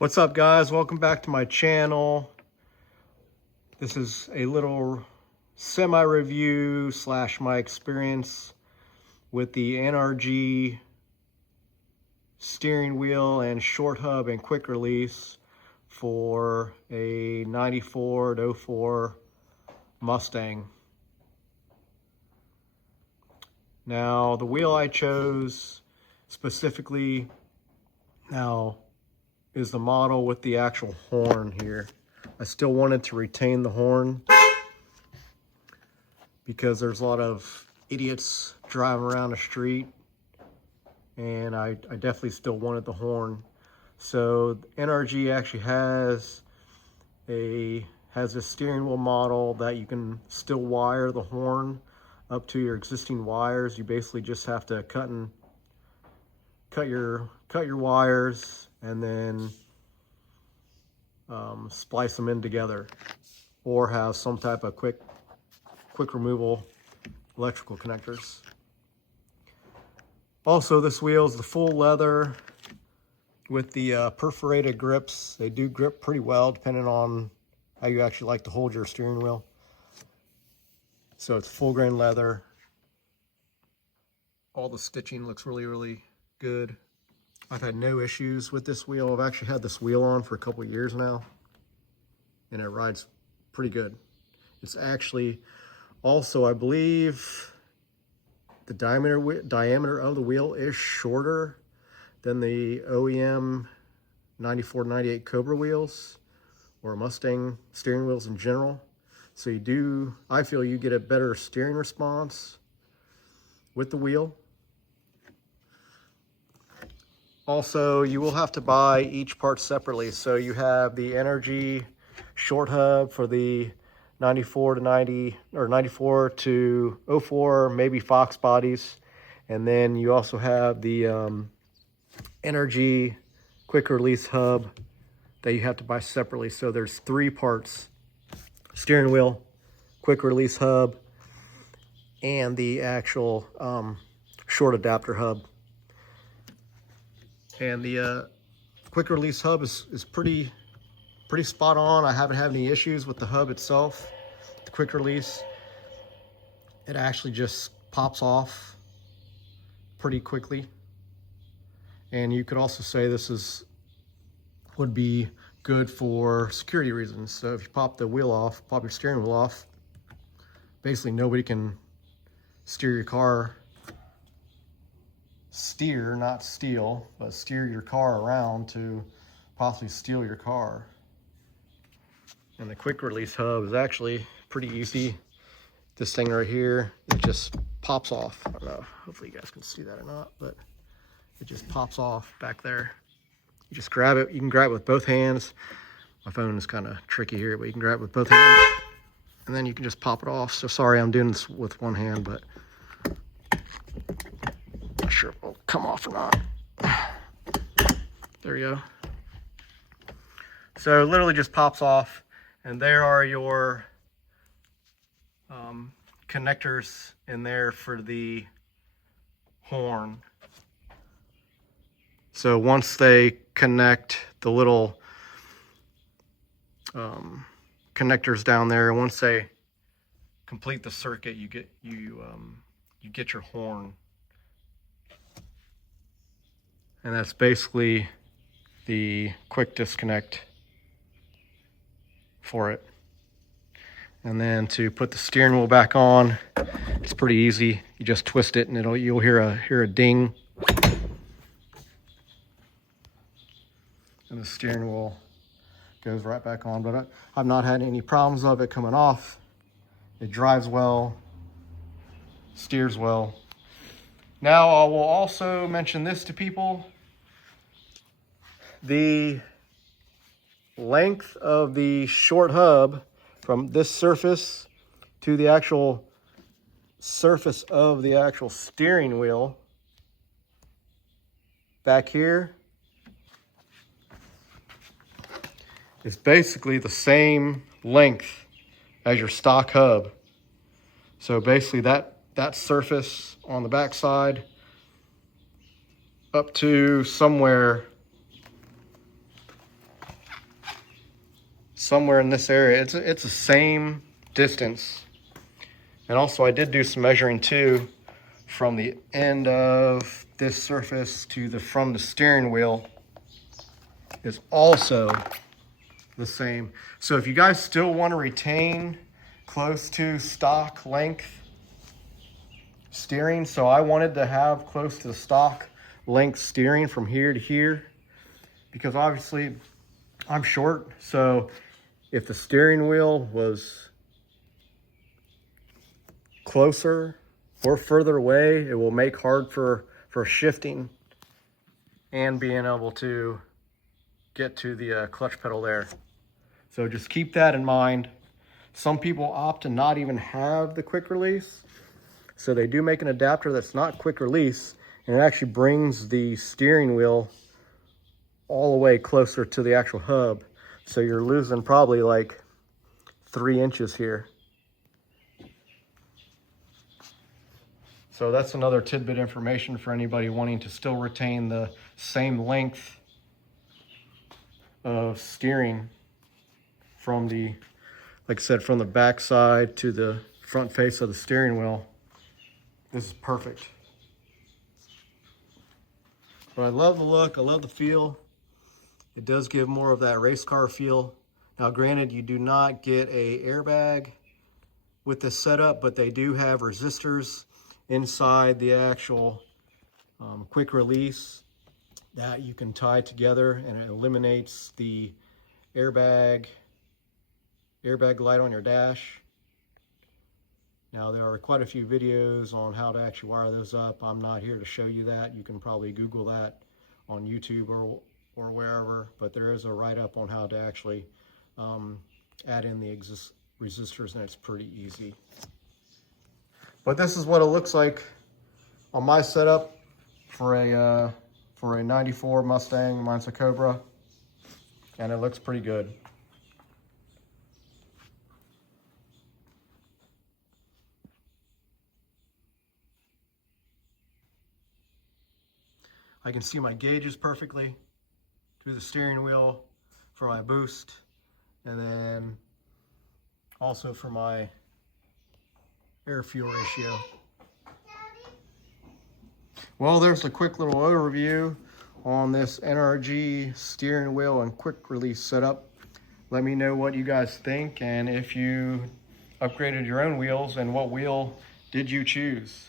What's up, guys? Welcome back to my channel. This is a little semi-review / my experience with the NRG steering wheel and short hub and quick release for a 94 to 04 Mustang. Now, the wheel I chose specifically is the model with the actual horn here. I still wanted to retain the horn because there's a lot of idiots driving around the street, and I definitely still wanted the horn. So NRG actually has a steering wheel model that you can still wire the horn up to your existing wires. You basically just have to cut your wires and then splice them in together, or have some type of quick removal electrical connectors. Also, this wheel is the full leather with the perforated grips. They do grip pretty well depending on how you actually like to hold your steering wheel. So it's full grain leather. All the stitching looks really good. I've had no issues with this wheel. I've actually had this wheel on for a couple of years now, and it rides pretty good. It's actually also, I believe, the diameter of the wheel is shorter than the OEM 94 to 98 Cobra wheels or Mustang steering wheels in general. So I feel you get a better steering response with the wheel. Also, you will have to buy each part separately. So you have the NRG short hub for the 94 to 90 or 94 to 04, maybe Fox bodies. And then you also have the NRG quick release hub that you have to buy separately. So there's 3 parts: steering wheel, quick release hub, and the actual short adapter hub. And the quick release hub is pretty spot on. I haven't had any issues with the hub itself. The quick release, it actually just pops off pretty quickly. And you could also say this would be good for security reasons. So if you pop the wheel off, pop your steering wheel off, basically nobody can steer your car. Steer, not steal, but steer your car around to possibly steal your car. And the quick release hub is actually pretty easy. This thing right here, it just pops off. I don't know, hopefully you guys can see that or not, but it just pops off back there. You just grab it. You can grab it with both hands. My phone is kind of tricky here, but you can grab it with both hands, and then you can just pop it off. So sorry I'm doing this with one hand, but not sure if it'll come off or not. There you go. So it literally just pops off, and there are your connectors in there for the horn. So once they connect the little connectors down there, once they complete the circuit, you get your horn. And that's basically the quick disconnect for it. And then to put the steering wheel back on, it's pretty easy. You just twist it, and you'll hear a ding, and the steering wheel goes right back on. But I've not had any problems of it coming off. It drives well, steers well. Now, I will also mention this to people. The length of the short hub from this surface to the actual surface of the actual steering wheel back here is basically the same length as your stock hub. So basically that surface on the back side up to somewhere somewhere in this area. It's the same distance. And also I did do some measuring too, from the end of this surface to from the steering wheel is also the same. So if you guys still want to retain close to stock length steering, so I wanted to have close to stock length steering from here to here, because obviously I'm short. So if the steering wheel was closer or further away, it will make hard for shifting and being able to get to the clutch pedal there. So just keep that in mind. Some people opt to not even have the quick release. So they do make an adapter that's not quick release, and it actually brings the steering wheel all the way closer to the actual hub. So you're losing probably like 3 inches here. So that's another tidbit information for anybody wanting to still retain the same length of steering from the, like I said, from the back side to the front face of the steering wheel. This is perfect. But I love the look, I love the feel. It does give more of that race car feel. Now granted, you do not get a airbag with this setup, but they do have resistors inside the actual quick release that you can tie together, and it eliminates the airbag light on your dash. Now there are quite a few videos on how to actually wire those up. I'm not here to show you that. You can probably Google that on YouTube or wherever, but there is a write-up on how to actually add in the resistors, and it's pretty easy. But this is what it looks like on my setup for a 94 Mustang. Mine's a Cobra, and it looks pretty good. I can see my gauges perfectly through the steering wheel for my boost, and then also for my air fuel ratio. Well, there's a quick little overview on this NRG steering wheel and quick release setup. Let me know what you guys think, and if you upgraded your own wheels, and what wheel did you choose?